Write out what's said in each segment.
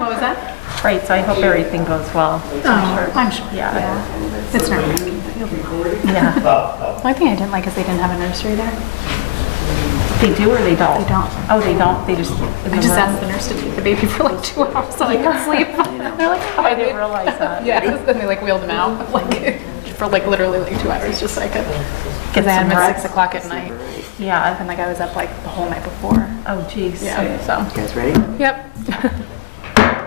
What was that? Right, so I hope everything goes well. Oh, I'm sure. Yeah. It's not going to be. You'll be fine. Yeah. The only thing I didn't like is they didn't have a nursery there. They do or they don't? They don't. Oh, they don't? They just... I just asked the nurse to take the baby for like 2 hours so I could sleep. They're like, oh, I didn't realize that. Yeah, and they like wheeled him out like for like literally like 2 hours just so I could. Get Because I had him some at rest. 6 o'clock at night. Yeah. And like I was up like the whole night before. Oh, geez. Yeah, so. You guys ready? Yep.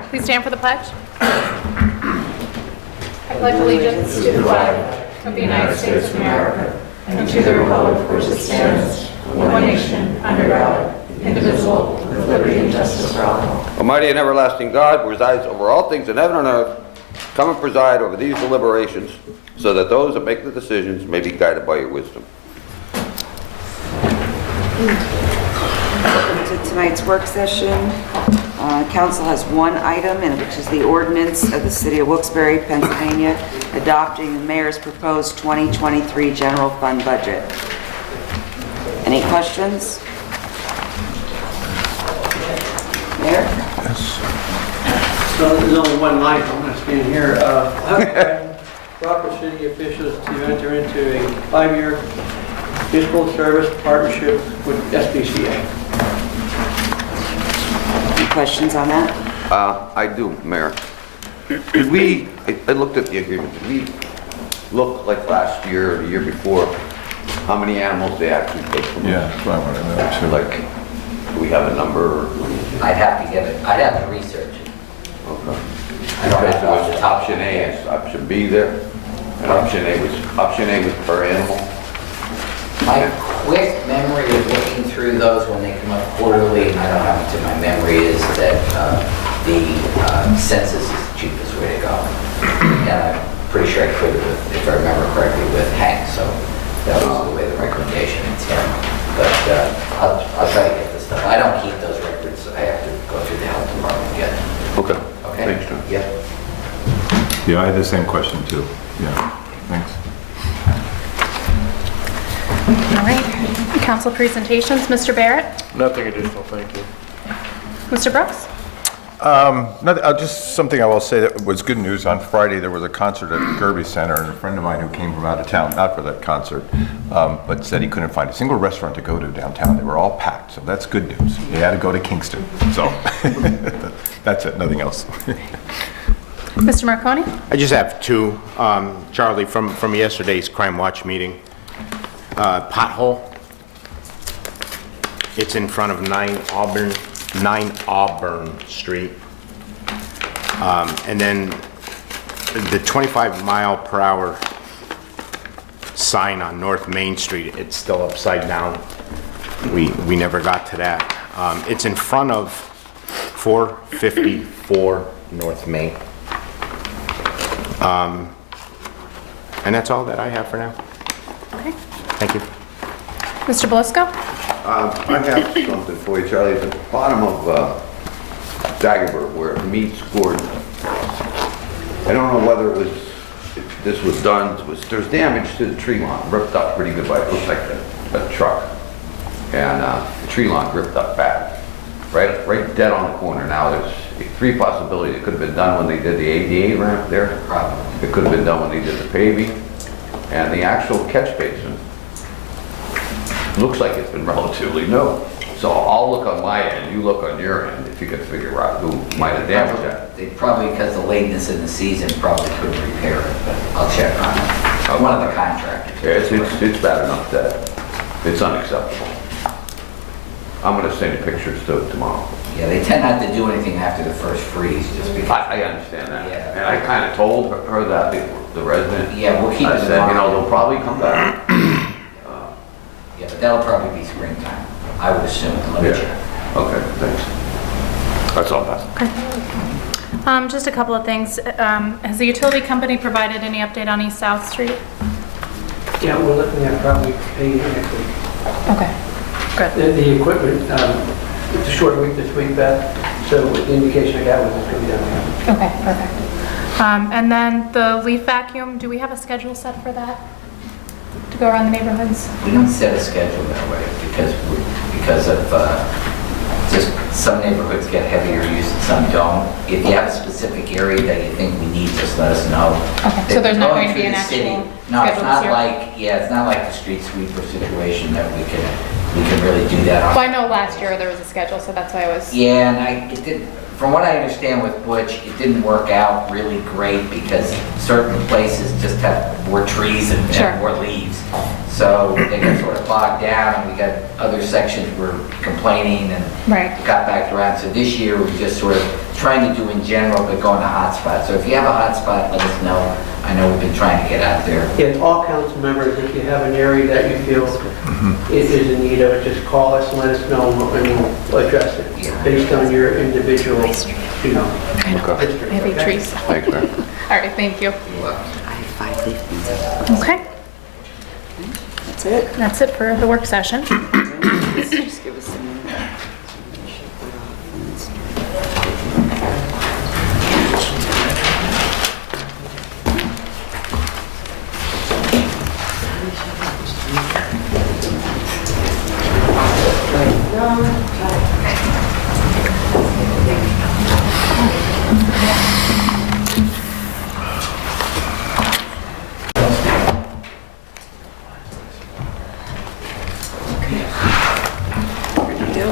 Please stand for the pledge. I pledge allegiance to the flag of the United States of America and to the republic for which it stands, one nation, under God, indivisible, with liberty and justice for all. Almighty and everlasting God, who resides over all things in heaven and earth, come and preside over these deliberations, so that those that make the decisions may be guided by your wisdom. Welcome to tonight's work session. Council has one item, and which is the ordinance of the City of Wilkes-Barre, Pennsylvania, adopting the mayor's proposed 2023 general fund budget. Any questions? Mayor? So there's only one line, I'm going to stand here. Proper city officials to enter into a 5-year fiscal service partnership with SBCA. Any questions on that? I do, Mayor. Did we, I looked at the agreement, did we look like last year or the year before, how many animals they actually take from us? Yeah, that's what I want to know too. Like, do we have a number? I'd have to get it, I'd have to research it. Okay. I don't Because have there off the was top. option A and option B there, and option A was per animal. My quick memory of looking through those when they come up quarterly, and I don't have it to my memory, is that the census is the cheapest way to go. And I'm pretty sure I could, if I remember correctly, with Hank, so that was the way the recommendation is him. But I'll try to get this stuff. I don't keep those records. I have to go through the health department and get them. Okay. Okay? Thanks, John. Yeah. Yeah, I had the same question too. Yeah, thanks. All right. Council presentations. Mr. Barrett? Nothing additional, thank you. Mr. Brooks? Just something I will say that was good news. On Friday, there was a concert at the Kirby Center, and a friend of mine who came from out of town, not for that concert, but said he couldn't find a single restaurant to go to downtown. They were all packed, so that's good news. He had to go to Kingston. So that's it, nothing else. Mr. Marconi? I just have two. Charlie, from yesterday's Crime Watch meeting, pothole. It's in front of 9 Auburn Street. And then the 25-mile-per-hour sign on North Main Street, it's still upside down. We never got to that. It's in front of 454 North Main. And that's all that I have for now. Okay. Thank you. Mr. Belisco? I have something for you, Charlie. At the bottom of Dagobert, where it meets Gordon. I don't know whether if this was done, there's damage to the tree lawn, ripped up pretty good, but it looks like a truck. And the tree lawn ripped up bad. Right dead on the corner. Now, there's 3 possibilities. It could have been done when they did the ADA ramp there. Probably. It could have been done when they did the paving. And the actual catch basin looks like it's been relatively new. So I'll look on my end, you look on your end, if you can figure out who might have damaged that. They probably, because the lateness in the season, probably couldn't repair it, but I'll check on it. One of the contractors. Yeah, it's bad enough that it's unacceptable. I'm gonna send you pictures tomorrow. Yeah, they tend not to do anything after the first freeze, just because. I understand that. Yeah. And I kind of told her that, the resident. Yeah, we'll keep it I in said, mind. they'll probably come back. Yeah, but that'll probably be springtime, I would assume. Let me check. Yeah. Okay, thanks. That's all, Beth. Just a couple of things. Has the utility company provided any update on East South Street? Yeah, we're looking at probably paying next week. Okay, good. The equipment, it's a short week this week, Beth, so the indication I got was it's going to be done. Okay, perfect. And then the leaf vacuum, do we have a schedule set for that? To go around the neighborhoods? We don't set a schedule that way because of just some neighborhoods get heavier use of some don't. If you have a specific area that you think we need, just let us know. Okay, so there's not going to be Going an through the actual city- No, it's schedule not this year? like, yeah, it's not like the street sweeper situation that we can really do that on. Well, I know last year there was a schedule, so that's why I was, Yeah, and it did, from what I understand with Butch, it didn't work out really great because certain places just have more trees and Sure. more leaves. So they got sort of bogged down, and we got other sections were complaining and right. got back around. So this year, we're just sort of trying to do in general, but going to hotspots. So if you have a hotspot, let us know. I know we've been trying to get out there. Yeah, all council members, if you have an area that you feel is in need of it, just call us and let us know, and we'll address it based on your individual, you know. Okay. district, I hate okay? trees. Thanks, man. All right, thank you. I have 5 leaf pins. Okay, That's it. that's it for the work session. Just give us a minute.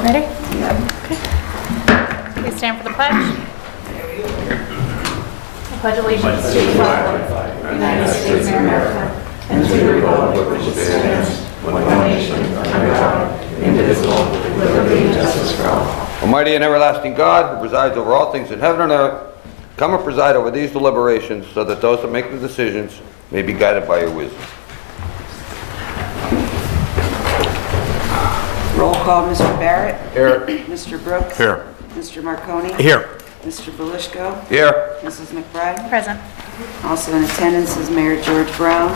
Ready? Okay. Please stand for the pledge. I pledge allegiance to the flag of the United States of America and to the republic for which it stands, one nation, under God, indivisible, with liberty and justice for all. Almighty and everlasting God, who presides over all things in heaven and earth, come and preside over these deliberations so that those that make the decisions may be guided by your wisdom. Roll call, Mr. Barrett. Here. Mr. Brooks. Here. Mr. Marconi. Here. Mr. Belishko. Here. Mrs. McBride. Present. Also in attendance is Mayor George Brown,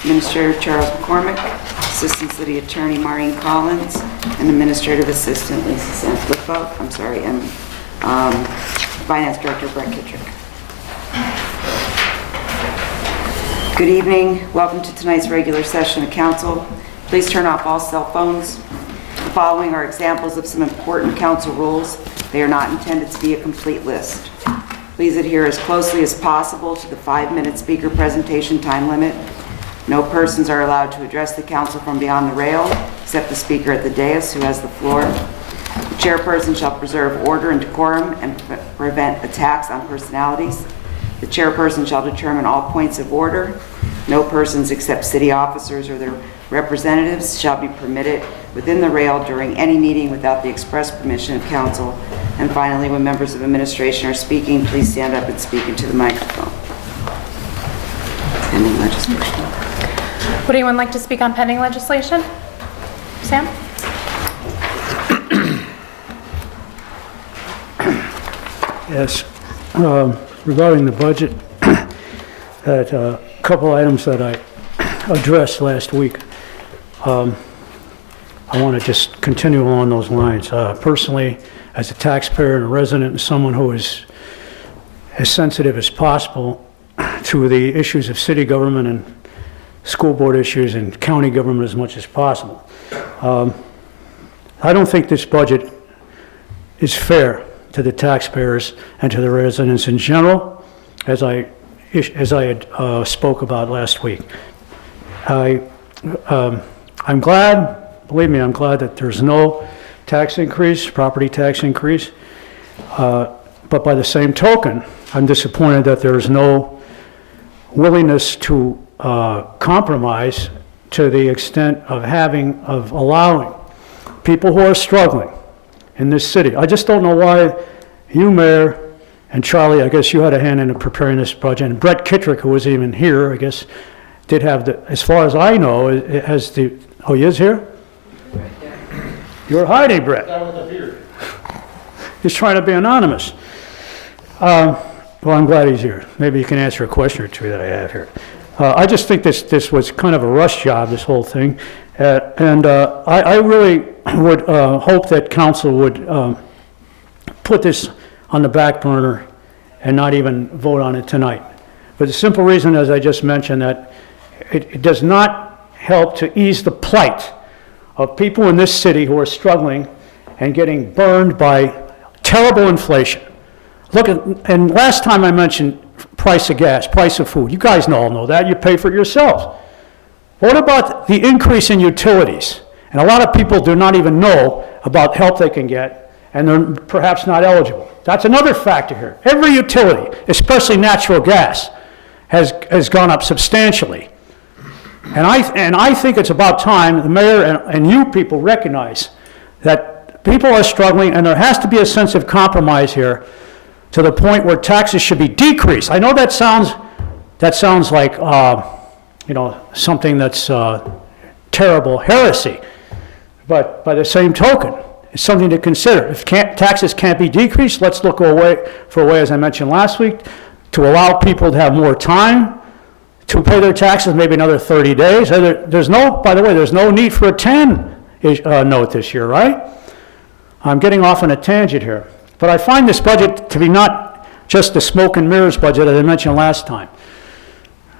Administrator Charles McCormick, Assistant City Attorney Maureen Collins, and Administrative Assistant Lisa Sanfilippo, and Finance Director Brett Kittrick. Good evening. Welcome to tonight's regular session of council. Please turn off all cell phones. The following are examples of some important council rules. They are not intended to be a complete list. Please adhere as closely as possible to the 5-minute speaker presentation time limit. No persons are allowed to address the council from beyond the rail, except the speaker at the dais who has the floor. The chairperson shall preserve order and decorum and prevent attacks on personalities. The chairperson shall determine all points of order. No persons except city officers or their representatives shall be permitted within the rail during any meeting without the express permission of council. And finally, when members of administration are speaking, please stand up and speak into the microphone. Pending legislation. Would anyone like to speak on pending legislation? Sam? Yes, regarding the budget, that a couple items that I addressed last week, I want to just continue along those lines. Personally, as a taxpayer and a resident and someone who is as sensitive as possible to the issues of city government and school board issues and county government as much as possible, I don't think this budget is fair to the taxpayers and to the residents in general, as I had spoke about last week. I'm glad, believe me, I'm glad that there's no tax increase, property tax increase. But by the same token, I'm disappointed that there's no willingness to compromise to the extent of allowing people who are struggling in this city. I just don't know why you, Mayor, and Charlie, I guess you had a hand in preparing this budget, and Brett Kittrick, who wasn't even here, I guess, did have the, as far as I know, it has the, oh, he is here? You're hiding, Brett. He's trying to be anonymous. Well, I'm glad he's here. Maybe you can answer a question or two that I have here. I just think this was kind of a rush job, this whole thing. And I really would hope that council would put this on the back burner and not even vote on it tonight. For the simple reason, as I just mentioned, that it does not help to ease the plight of people in this city who are struggling and getting burned by terrible inflation. look at, and last time I mentioned price of gas, price of food. You guys all know that. You pay for it yourselves. What about the increase in utilities? And a lot of people do not even know about help they can get, and they're perhaps not eligible. That's another factor here. Every utility, especially natural gas, has gone up substantially. And I think it's about time the mayor and you people recognize that people are struggling, and there has to be a sense of compromise here to the point where taxes should be decreased. I know that sounds like something that's terrible heresy, but by the same token, it's something to consider. If taxes can't be decreased, let's look for a way, as I mentioned last week, to allow people to have more time to pay their taxes, maybe another 30 days. By the way, there's no need for a 10 note this year, right? I'm getting off on a tangent here. But I find this budget to be not just the smoke and mirrors budget, as I mentioned last time.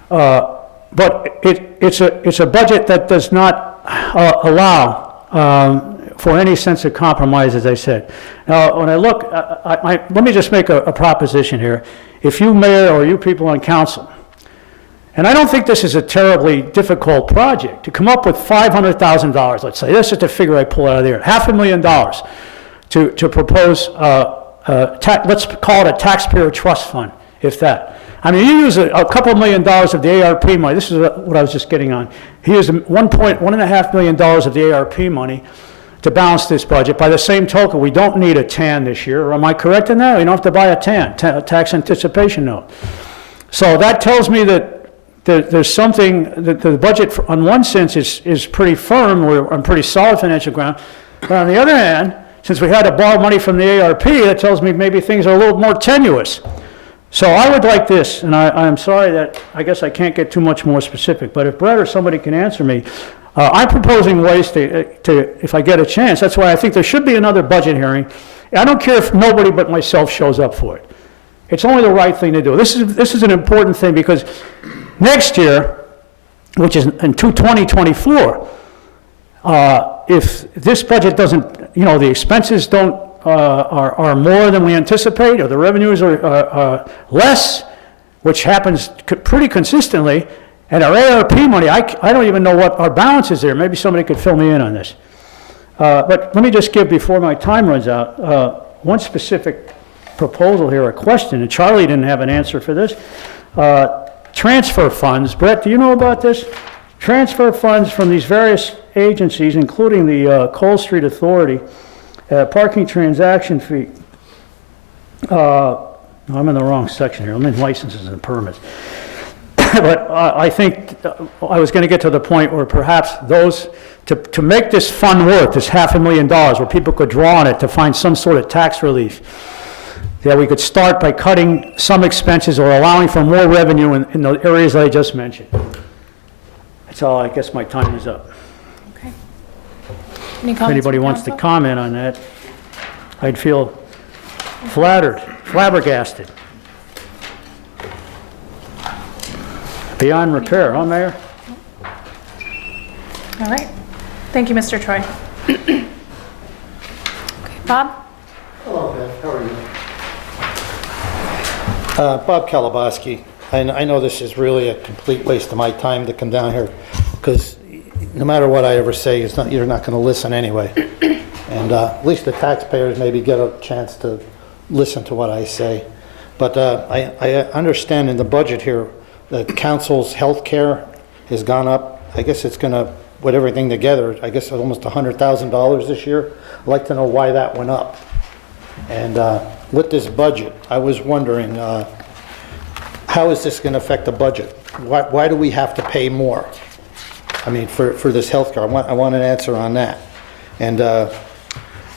But it's a budget that does not allow for any sense of compromise, as I said. Now, when I look, let me just make a proposition here. If you, mayor, or you people on council, and I don't think this is a terribly difficult project, to come up with $500,000, let's say, this is the figure I pull out of there, $500,000 to propose, let's call it a taxpayer trust fund, if that. I mean, you use a couple $1 million of the ARP money. This is what I was just getting on. He used $1.5 million of the ARP money to balance this budget. By the same token, we don't need a TAN this year. Am I correct in that? We don't have to buy a TAN, tax anticipation note. So that tells me that there's something, that the budget, on one sense, is pretty firm. We're on pretty solid financial ground. But on the other hand, since we had to borrow money from the ARP, that tells me maybe things are a little more tenuous. So I would like this, and I'm sorry that I guess I can't get too much more specific, but if Brett or somebody can answer me, I'm proposing ways to, if I get a chance, that's why I think there should be another budget hearing. I don't care if nobody but myself shows up for it. It's only the right thing to do. This is an important thing, because next year, which is in 2024, if this budget doesn't, the expenses are more than we anticipate, or the revenues are less, which happens pretty consistently, and our ARP money, I don't even know what our balance is there. Maybe somebody could fill me in on this. But let me just give, before my time runs out, one specific proposal here, a question, and Charlie didn't have an answer for this. Transfer funds. Brett, do you know about this? Transfer funds from these various agencies, including the Cole Street Authority, parking transaction fee. I'm in the wrong section here. I'm in licenses and permits. But I think I was going to get to the point where perhaps those, to make this fund work, this $500,000, where people could draw on it to find some sort of tax relief, that we could start by cutting some expenses or allowing for more revenue in the areas that I just mentioned. That's all. I guess my time is up. Okay. Any If comments anybody from wants to council? comment on that, I'd feel flattered, flabbergasted. Beyond repair, huh, Mayor? All right. Thank you, Mr. Troy. Okay, Bob? Hello, Beth. How are you? Bob Kalaboski. I know this is really a complete waste of my time to come down here, because no matter what I ever say, you're not going to listen anyway. And at least the taxpayers maybe get a chance to listen to what I say. But I understand in the budget here that council's health care has gone up. I guess it's going to, with everything together, I guess almost $100,000 this year. I'd like to know why that went up. And with this budget, I was wondering, how is this going to affect the budget? Why do we have to pay more? I mean, for this health care, I want an answer on that. And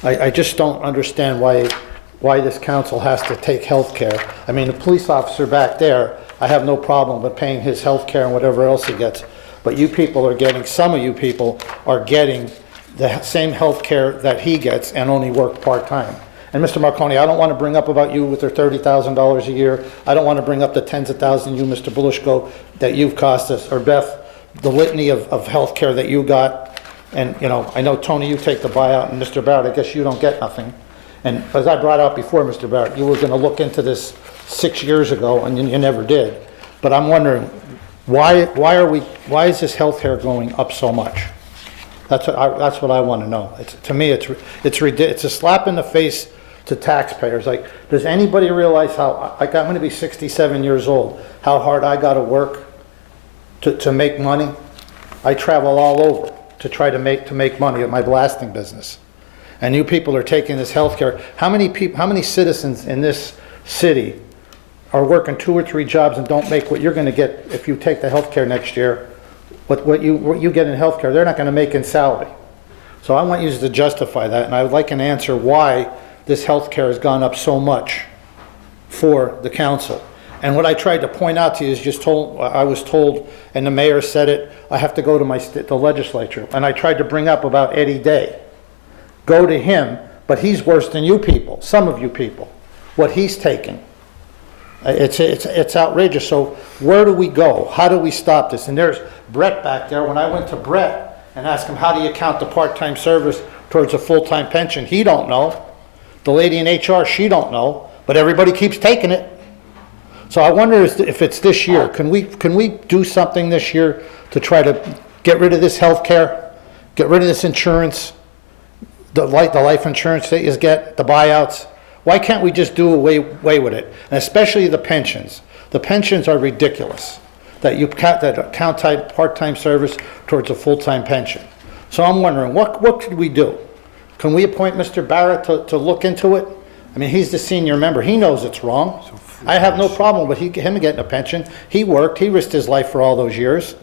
I just don't understand why this council has to take health care. I mean, the police officer back there, I have no problem with paying his health care and whatever else he gets. But you people are getting, some of you people are getting the same health care that he gets and only work part-time. And Mr. Marconi, I don't want to bring up about you with your $30,000 a year. I don't want to bring up the tens of thousands you, Mr. Belushko, that you've cost us, or Beth, the litany of health care that you got. And, I know, Tony, you take the buyout, and Mr. Barrett, I guess you don't get nothing. And as I brought out before, Mr. Barrett, you were going to look into this 6 years ago, and you never did. But I'm wondering, why is this healthcare going up so much? That's what I want to know. To me, it's a slap in the face to taxpayers. Like, does anybody realize how, like, I'm going to be 67 years old, how hard I got to work to make money? I travel all over to try to make money at my blasting business. And you people are taking this health care. How many citizens in this city are working 2 or 3 jobs and don't make what you're going to get if you take the health care next year? What you get in health care, they're not going to make in salary. So I want you to justify that, and I would like an answer why this health care has gone up so much for the council. And what I tried to point out to you is I was told, and the mayor said it, I have to go to the legislature. And I tried to bring up about Eddie Day. Go to him, but he's worse than you people, some of you people, what he's taking. It's outrageous. So where do we go? How do we stop this? And there's Brett back there. When I went to Brett and asked him, how do you count the part-time service towards a full-time pension? He don't know. The lady in HR, she don't know. But everybody keeps taking it. So I wonder if it's this year. Can we do something this year to try to get rid of this health care, get rid of this insurance, the life insurance that you get, the buyouts? Why can't we just do away with it? And especially the pensions. The pensions are ridiculous, that you count part-time service towards a full-time pension. So I'm wondering, what could we do? Can we appoint Mr. Barrett to look into it? I mean, he's the senior member. He knows it's wrong. I have no problem with him getting a pension. He worked. He risked his life for all those years.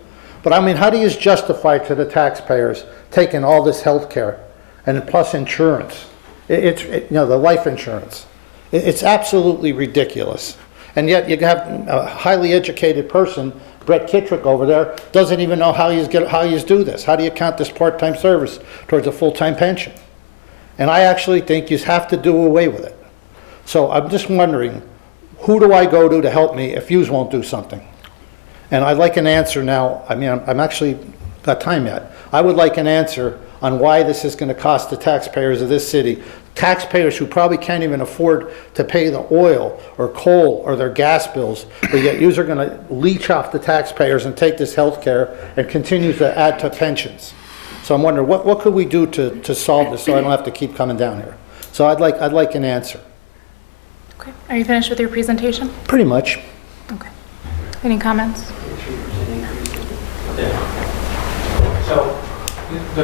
But I mean, how do you justify to the taxpayers taking all this health care and plus insurance? You know, the life insurance. It's absolutely ridiculous. And yet you have a highly educated person, Brett Kittrick over there, doesn't even know how you do this. How do you count this part-time service towards a full-time pension? And I actually think you have to do away with it. So I'm just wondering, who do I go to help me if yous won't do something? And I'd like an answer now. I mean, I'm actually got time yet. I would like an answer on why this is going to cost the taxpayers of this city, taxpayers who probably can't even afford to pay the oil or coal or their gas bills, but yet yous are going to leech off the taxpayers and take this health care and continue to add to pensions. So I'm wondering, what could we do to solve this so I don't have to keep coming down here? So I'd like an answer. Okay. Are you finished with your presentation? Pretty much. Okay. Any comments? So,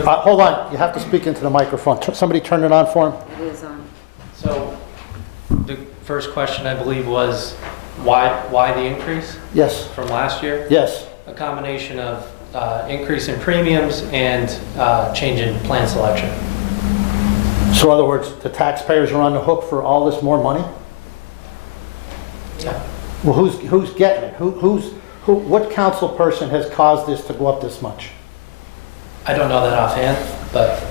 Hold on, you have to speak into the microphone. Somebody turn it on for him. It is on. So the first question, I believe, was why the increase Yes, from last year? yes. A combination of increase in premiums and change in plan selection. So in other words, the taxpayers are on the hook for all this more money? Yeah. Well, who's getting it? What council person has caused this to go up this much? I don't know that offhand, but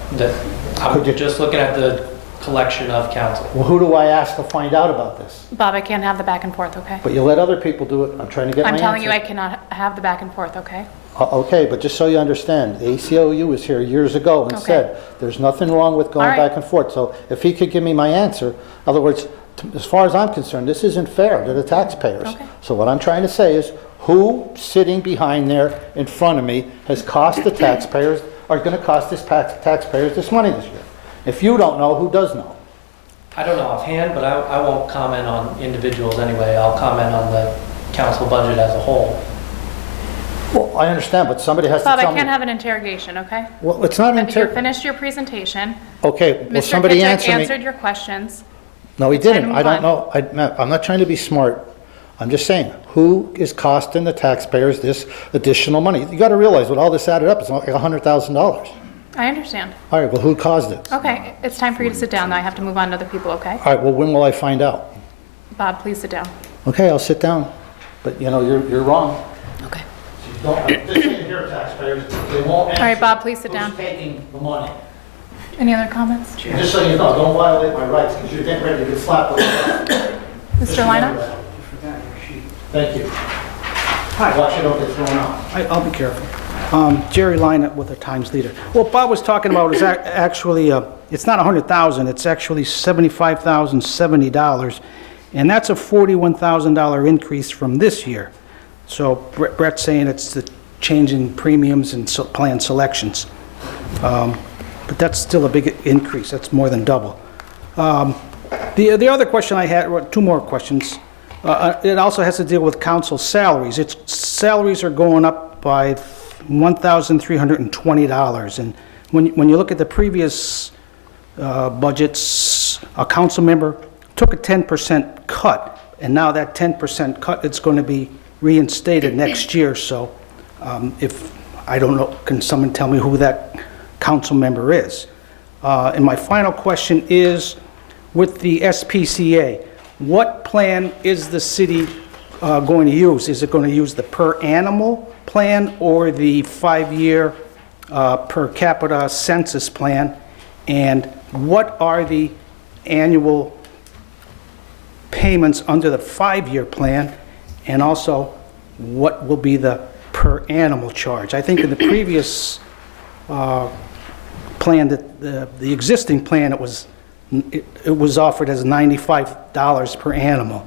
I'm Could you- just looking at the collection of council. Well, who do I ask to find out about this? Bob, I can't have the back and forth, okay? But you let other people do it. I'm trying to get my I'm answer. telling you I cannot have the back and forth, okay? Okay, but just so you understand, the ACLU was here years ago and Okay. said, there's nothing wrong with going All right. back and forth. So if he could give me my answer, in other words, as far as I'm concerned, this isn't fair to the taxpayers. Okay. So what I'm trying to say is, who sitting behind there in front of me has cost the taxpayers, are going to cost this taxpayers this money this year? If you don't know, who does know? I don't know offhand, but I won't comment on individuals anyway. I'll comment on the council budget as a whole. Well, I understand, but somebody has to Bob, tell I me. can't have an interrogation, okay? Well, it's not Have you inter... finished your presentation? Okay, well, Mr. somebody Kittrick answer me. answered your questions. No, he Time didn't. to I move don't know. I'm not trying to be smart. I'm just saying, who is costing the taxpayers this additional money? You got to realize, with all this added up, it's like $100,000. I understand. All right, well, who caused it? Okay, it's time for you to sit down. Now I have to move on to other people, okay? All right, well, when will I find out? Bob, please sit down. Okay, I'll sit down. But, you know, you're wrong. Okay. This ain't here, taxpayers. They won't answer. All right, Bob, please sit down. Who's taking the money? Any other comments? Just so you know, don't violate my rights, because you're getting ready to get slapped with a Mr. Lina? Thank you. Hi. Watch it don't get thrown out. I'll be careful. Jerry Lina with the Times Leader. What Bob was talking about is actually, it's not 100,000, it's actually $75,070, and that's a $41,000 increase from this year. So Brett's saying it's the change in premiums and plan selections. But that's still a big increase, that's more than double. The other question I had, well, two more questions. It also has to deal with council salaries. Its salaries are going up by $1,320. And when you look at the previous budgets, a council member took a 10% cut, and now that 10% cut, it's going to be reinstated next year. So if, I don't know, can someone tell me who that council member is? And my final question is, with the SPCA, what plan is the city going to use? Is it going to use the per animal plan or the 5-year per capita census plan? And what are the annual payments under the 5-year plan? And also, what will be the per animal charge? I think in the previous plan, that the existing plan, it was offered as $95 per animal.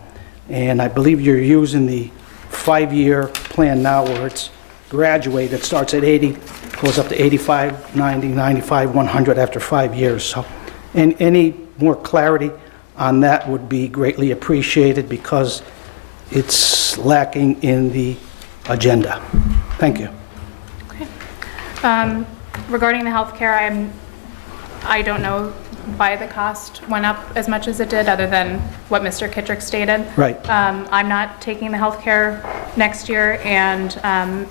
And I believe you're using the 5-year plan now where it's graduated. It starts at 80, goes up to 85, 90, 95, 100 after 5 years. So, and any more clarity on that would be greatly appreciated because it's lacking in the agenda. Thank you. Okay. Regarding the healthcare, I don't know why the cost went up as much as it did, other than what Mr. Kittrick stated. Right. I'm not taking the healthcare next year, and I'm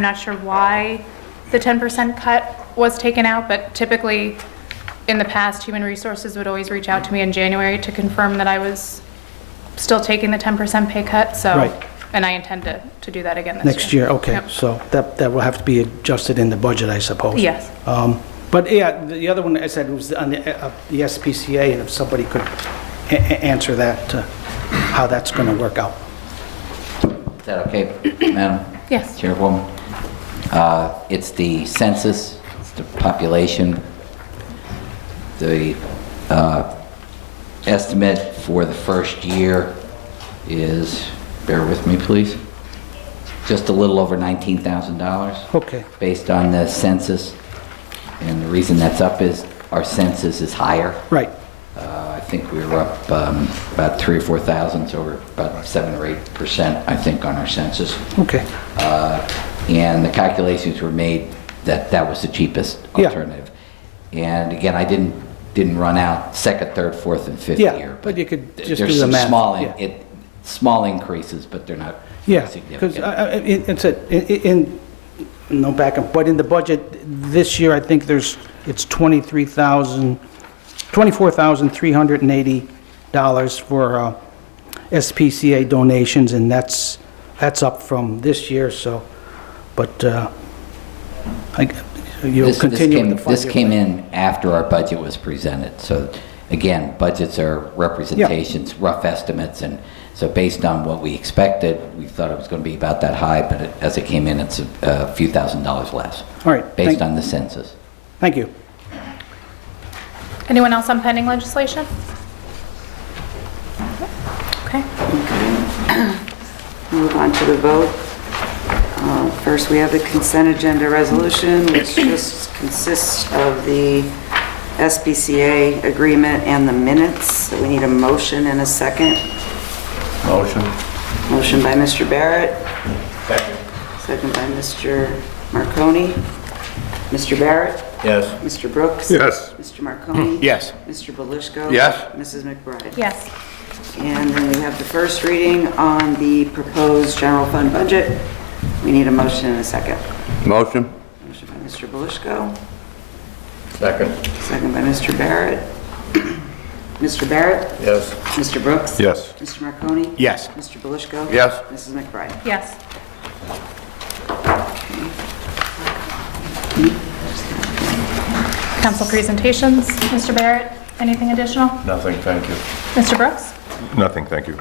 not sure why the 10% cut was taken out, but typically in the past, Human Resources would always reach out to me in January to confirm that I was still taking the 10% pay cut, so. Right. And I intend to do that again this year. Next year, okay. Yep. So that will have to be adjusted in the budget, I suppose. Yes. But yeah, the other one I said was on the SPCA, and if somebody could answer that, how that's going to work out. Is that okay, Madam Yes. Chairwoman? It's the census, it's the population. The estimate for the first year is, bear with me please, just a little over $19,000. Okay. Based on the census. And the reason that's up is our census is higher. Right. I think we were up about 3,000 or 4,000, so we're about 7 or 8%, I think, on our census. Okay. And the calculations were made that that was the cheapest alternative. And again, I didn't run out second, third, fourth, and fifth Yeah, year. but you could just there's do the some math. small increases, but they're not Yeah, because significant. no back up, but in the budget this year, I think it's $24,380 for SPCA donations, and that's up from this year. So, but you'll continue with the 5-year This came plan. in after our budget was presented. So again, budgets are representations, rough estimates, and so based on what we expected, we thought it was going to be about that high, but as it came in, it's a few $1,000s less. All right. Based on the census. Thank you. Anyone else on pending legislation? Okay. Move on to the vote. First, we have the consent agenda resolution, which just consists of the SPCA agreement and the minutes. So we need a motion and a second. Motion. Motion by Mr. Barrett, Second. second by Mr. Marconi. Mr. Barrett? Yes. Mr. Brooks? Yes. Mr. Marconi? Yes. Mr. Belishko? Yes. Mrs. McBride? Yes. And then we have the first reading on the proposed general fund budget. We need a motion and a second. Motion? Motion by Mr. Belishko, Second. second by Mr. Barrett. Mr. Barrett? Yes. Mr. Brooks? Yes. Mr. Marconi? Yes. Mr. Belishko? Yes. Mrs. McBride? Yes. Council presentations. Mr. Barrett, anything additional? Nothing, thank you. Mr. Brooks? Nothing, thank you.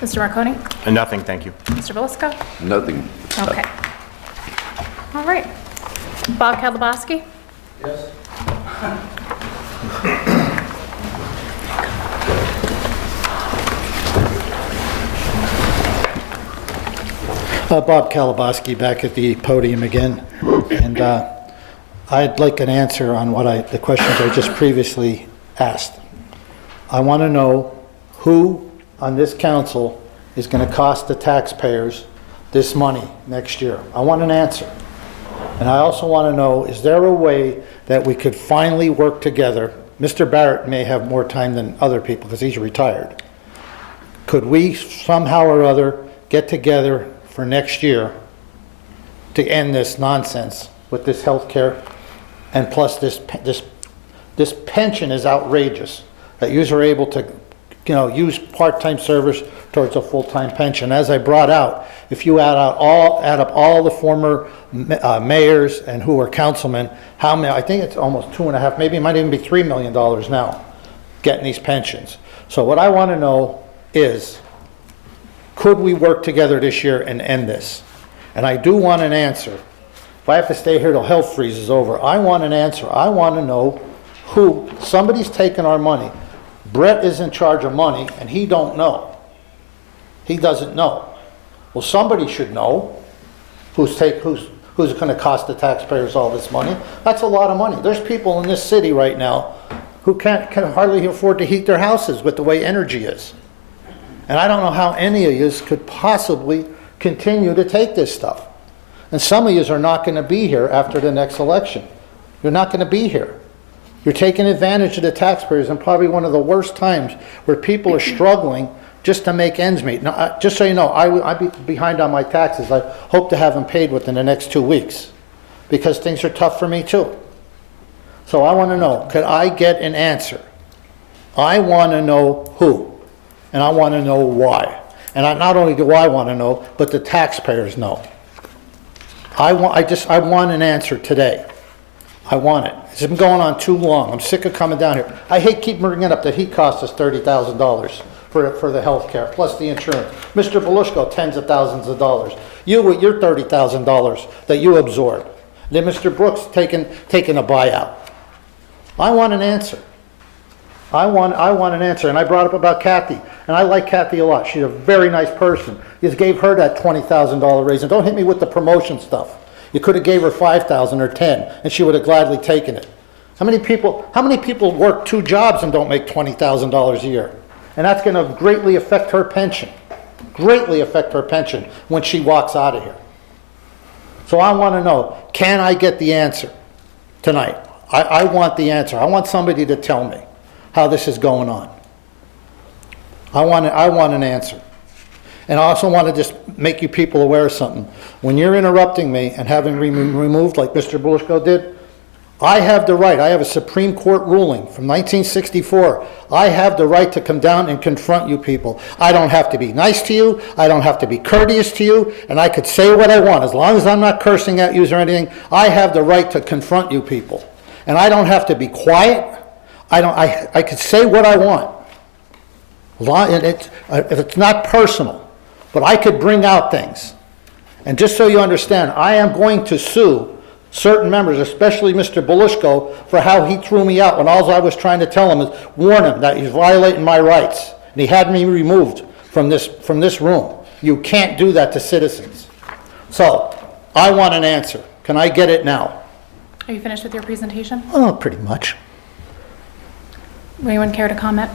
Mr. Marconi? Nothing, thank you. Mr. Belisco? Nothing. Okay. All right. Bob Kalabowski? Yes. Bob Kalabowski back at the podium again, and I'd like an answer on the questions I just previously asked. I want to know who on this council is going to cost the taxpayers this money next year. I want an answer. And I also want to know, is there a way that we could finally work together? Mr. Barrett may have more time than other people because he's retired. Could we somehow or other get together for next year to end this nonsense with this health care? And plus this pension is outrageous, that you are able to, use part-time service towards a full-time pension. As I brought out, if you add up all the former mayors and who are councilmen, how many? I think it's almost 2.5, maybe it might even be $3 million now, getting these pensions. So what I want to know is, could we work together this year and end this? And I do want an answer. If I have to stay here till hell freezes over, I want an answer. I want to know who. Somebody's taking our money. Brett is in charge of money, and he don't know. He doesn't know. Well, somebody should know who's going to cost the taxpayers all this money. That's a lot of money. There's people in this city right now who can hardly afford to heat their houses with the way energy is. And I don't know how any of you could possibly continue to take this stuff. And some of you are not going to be here after the next election. You're not going to be here. You're taking advantage of the taxpayers in probably one of the worst times where people are struggling just to make ends meet. Now, just so you know, I'll be behind on my taxes. I hope to have them paid within the next 2 weeks because things are tough for me too. So I want to know, could I get an answer? I want to know who, and I want to know why. And not only do I want to know, but the taxpayers know. I want an answer today. I want it. It's been going on too long. I'm sick of coming down here. I hate keep bringing up that he cost us $30,000 for the health care, plus the insurance. Mr. Belushko, tens of thousands of dollars. You with your $30,000 that you absorbed. Then Mr. Brooks taking a buyout. I want an answer. I want an answer. And I brought up about Kathy, and I like Kathy a lot. She's a very nice person. You just gave her that $20,000 raise, and don't hit me with the promotion stuff. You could have gave her $5,000 or $10,000, and she would have gladly taken it. How many people work 2 jobs and don't make $20,000 a year? And that's going to greatly affect her pension. Greatly affect her pension when she walks out of here. So I want to know, can I get the answer tonight? I want the answer. I want somebody to tell me how this is going on. I want an answer. And I also want to just make you people aware of something. When you're interrupting me and having removed like Mr. Belushko did, I have the right. I have a Supreme Court ruling from 1964. I have the right to come down and confront you people. I don't have to be nice to you. I don't have to be courteous to you. And I could say what I want. As long as I'm not cursing at you or anything, I have the right to confront you people. And I don't have to be quiet. I could say what I want. If it's not personal. But I could bring out things. And just so you understand, I am going to sue certain members, especially Mr. Belushko, for how he threw me out when all I was trying to tell him is warn him that he's violating my rights. And he had me removed from this room. You can't do that to citizens. So, I want an answer. Can I get it now? Are you finished with your presentation? Oh, pretty much. Anyone care to comment?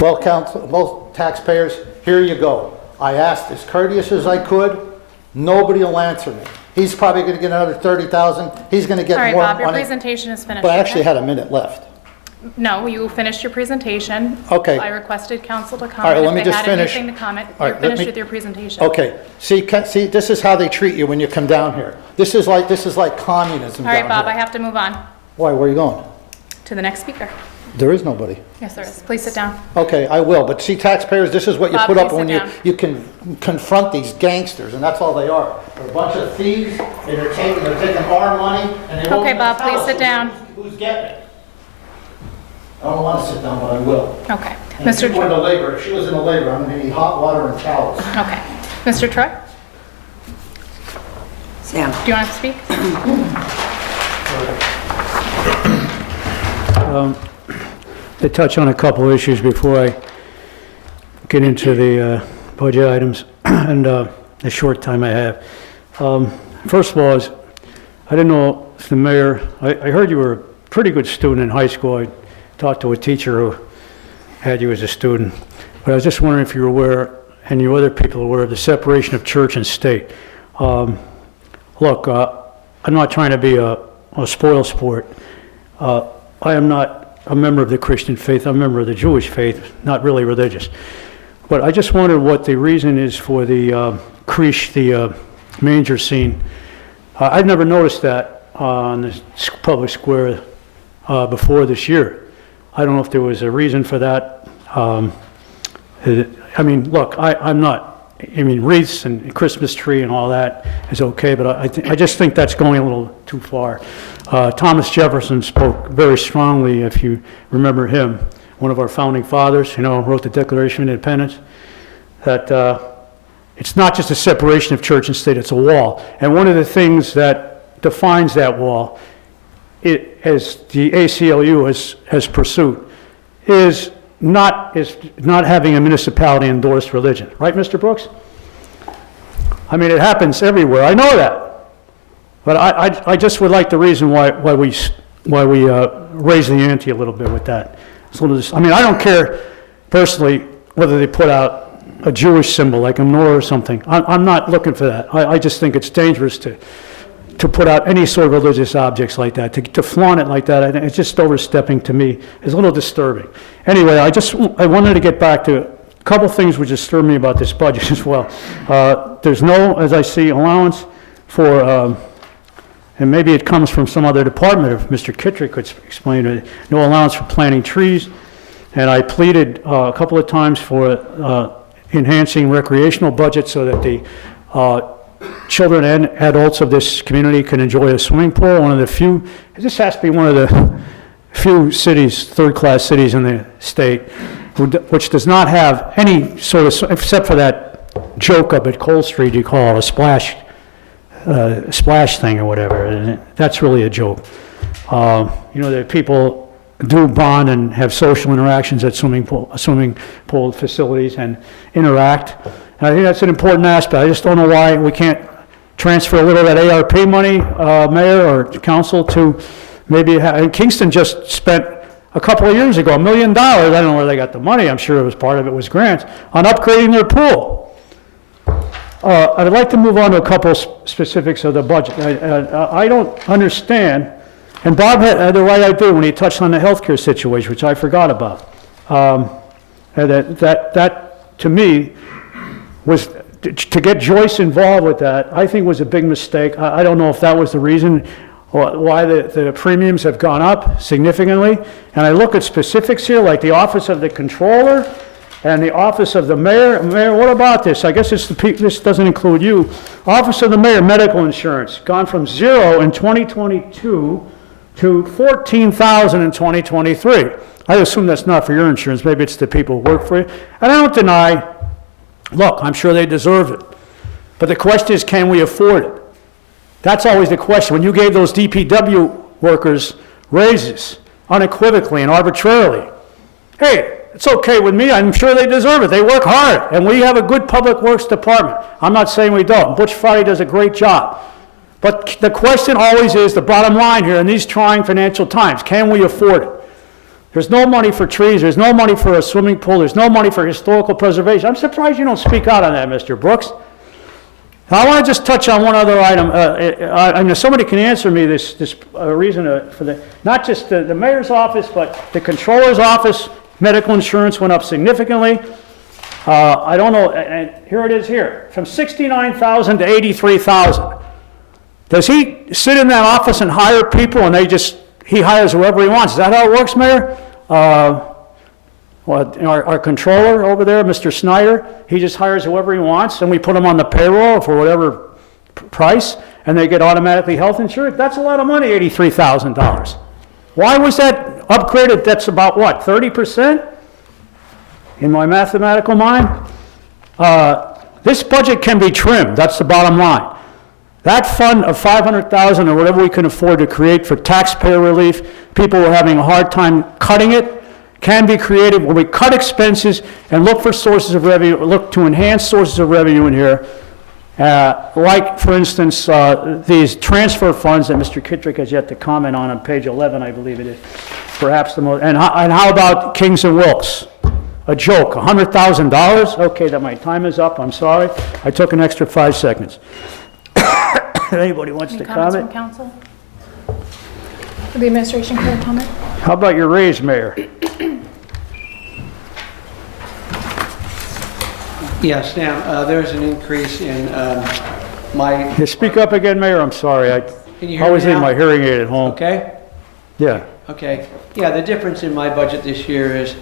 Well, council, both taxpayers, here you go. I asked as courteous as I could. Nobody will answer me. He's probably going to get another $30,000. He's going to get more money. All right, Bob, your presentation is finished. But I actually okay? had a minute left. No, you finished your presentation. Okay. I requested council to comment. All right, let me if they just had finish. anything to comment. All You're right, finished with your presentation. Okay. See, this is how they treat you when you come down here. This is like communism All right, down Bob, here. I have to move on Why? Where are you going? to the next speaker. There is nobody. Yes, there is. Please sit down. Okay, I will. But see, taxpayers, this is what you Bob, put up please when sit down. you can confront these gangsters, and that's all they are. They're a bunch of thieves, and they're taking our money, and they won't Okay, even Bob, tell please us sit down. Who's getting it? I don't want to sit down, but I will. Okay. And if Mr. she were in the labor, if she was in the labor, I'm going to need hot water and towels. Okay. Mr. Troy? Sam? Do you want to speak? To touch on a couple of issues before I get into the budget items and the short time I have. First of all, I didn't know if the mayor, I heard you were a pretty good student in high school. I talked to a teacher who had you as a student. But I was just wondering if you were aware, and you other people are aware, of the separation of church and state. Look, I'm not trying to be a spoil sport. I am not a member of the Christian faith. I'm a member of the Jewish faith, not really religious. But I just wondered what the reason is for the creche, the manger scene. I've never noticed that on the public square before this year. I don't know if there was a reason for that. I mean, look, I'm not, wreaths and Christmas tree and all that is okay, but I just think that's going a little too far. Thomas Jefferson spoke very strongly, if you remember him, one of our founding fathers, wrote the Declaration of Independence, that it's not just a separation of church and state, it's a wall. And one of the things that defines that wall, as the ACLU has pursued, is not having a municipality endorsed religion. Right, Mr. Brooks? I mean, it happens everywhere. I know that. But I just would like the reason why we raise the ante a little bit with that. I don't care personally whether they put out a Jewish symbol like a menorah or something. I'm not looking for that. I just think it's dangerous to put out any sort of religious objects like that, to flaunt it like that. I think it's just overstepping to me. It's a little disturbing. Anyway, I wanted to get back to a couple things which disturb me about this budget as well. There's no, as I see, allowance for, and maybe it comes from some other department, if Mr. Kittrick could explain it, no allowance for planting trees. And I pleaded a couple of times for enhancing recreational budget so that the children and adults of this community can enjoy a swimming pool. This has to be one of the few cities, third-class cities in the state, which does not have any sort of, except for that joke up at Cole Street, you call it a splash thing or whatever. And that's really a joke. That people do bond and have social interactions at swimming pool facilities and interact. And I think that's an important aspect. I just don't know why we can't transfer a little of that ARP money, mayor or council, to maybe Kingston just spent a couple of years ago $1 million. I don't know where they got the money. I'm sure it was part of it was grants on upgrading their pool. I'd like to move on to a couple specifics of the budget. I don't understand, and Bob had the right idea when he touched on the healthcare situation, which I forgot about. That to me was to get Joyce involved with that. I think was a big mistake. I don't know if that was the reason why the premiums have gone up significantly. And I look at specifics here, like the office of the controller and the office of the mayor. Mayor, what about this? I guess this doesn't include you. Office of the mayor, medical insurance, gone from 0 in 2022 to $14,000 in 2023. I assume that's not for your insurance. Maybe it's the people who work for you. And I don't deny, look, I'm sure they deserve it. But the question is, can we afford it? That's always the question. When you gave those DPW workers raises unequivocally and arbitrarily, hey, it's okay with me. I'm sure they deserve it. They work hard, and we have a good public works department. I'm not saying we don't. Butch Friday does a great job. But the question always is, the bottom line here in these trying financial times, can we afford it? There's no money for trees. There's no money for a swimming pool. There's no money for historical preservation. I'm surprised you don't speak out on that, Mr. Brooks. Now, I want to just touch on one other item. If somebody can answer me this reason for not just the mayor's office, but the controller's office. Medical insurance went up significantly. I don't know, and here it is here, from $69,000 to $83,000. Does he sit in that office and hire people and he hires whoever he wants? Is that how it works, Mayor? Our controller over there, Mr. Snyder, he just hires whoever he wants, and we put them on the payroll for whatever price, and they get automatically health insurance. That's a lot of money, $83,000. Why was that upgraded? That's about what, 30% in my mathematical mind? This budget can be trimmed. That's the bottom line. That fund of 500,000 or whatever we can afford to create for taxpayer relief, people who are having a hard time cutting it, can be created where we cut expenses and look for sources of revenue, look to enhance sources of revenue in here. Like, for instance, these transfer funds that Mr. Kittrick has yet to comment on page 11, I believe it is. Perhaps the most, and how about Kings and Wilkes? A joke, $100,000? Okay, that my time is up, I'm sorry. I took an extra 5 seconds. Anybody wants Any to comments comment? from council? Would the administration care to comment? How about your raise, Mayor? Yeah, Sam, there's an increase in my... Yeah, speak up again, Mayor, I'm sorry. Can you I hear was me in now? my hearing aid at home. Okay? Yeah. Okay. Yeah, the difference in my budget this year is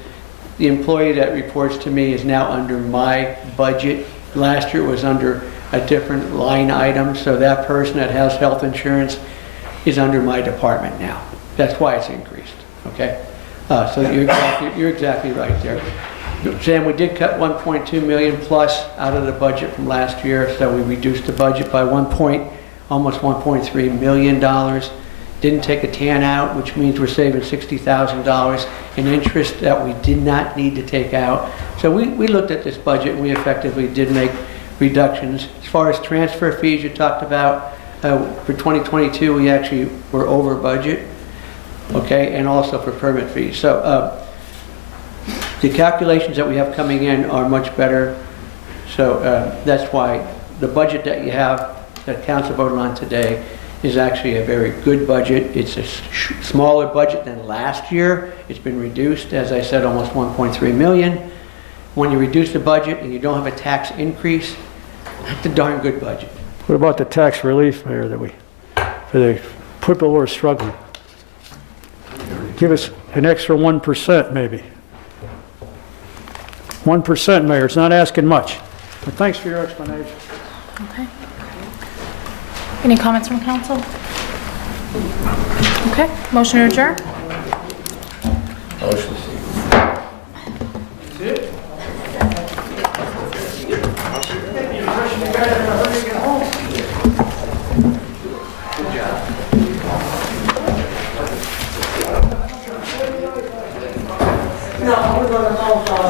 the employee that reports to me is now under my budget. Last year it was under a different line item, so that person that has health insurance is under my department now. That's why it's increased, okay? So you're exactly right there. Sam, we did cut 1.2 million plus out of the budget from last year, so we reduced the budget by almost $1.3 million. Didn't take a TAN out, which means we're saving $60,000 in interest that we did not need to take out. So we looked at this budget and we effectively did make reductions. As far as transfer fees you talked about, for 2022, we actually were over budget, okay, and also for permit fees. So the calculations that we have coming in are much better. So that's why the budget that you have, that council voted on today, is actually a very good budget. It's a smaller budget than last year. It's been reduced, as I said, almost 1.3 million. When you reduce the budget and you don't have a tax increase, it's a darn good budget. What about the tax relief, Mayor, for the people who are struggling? Give us an extra 1% maybe. 1%, Mayor, it's not asking much. But thanks for your explanation. Okay. Any comments from council? Okay, motion to adjourn? Motion. No, I was on the phone call.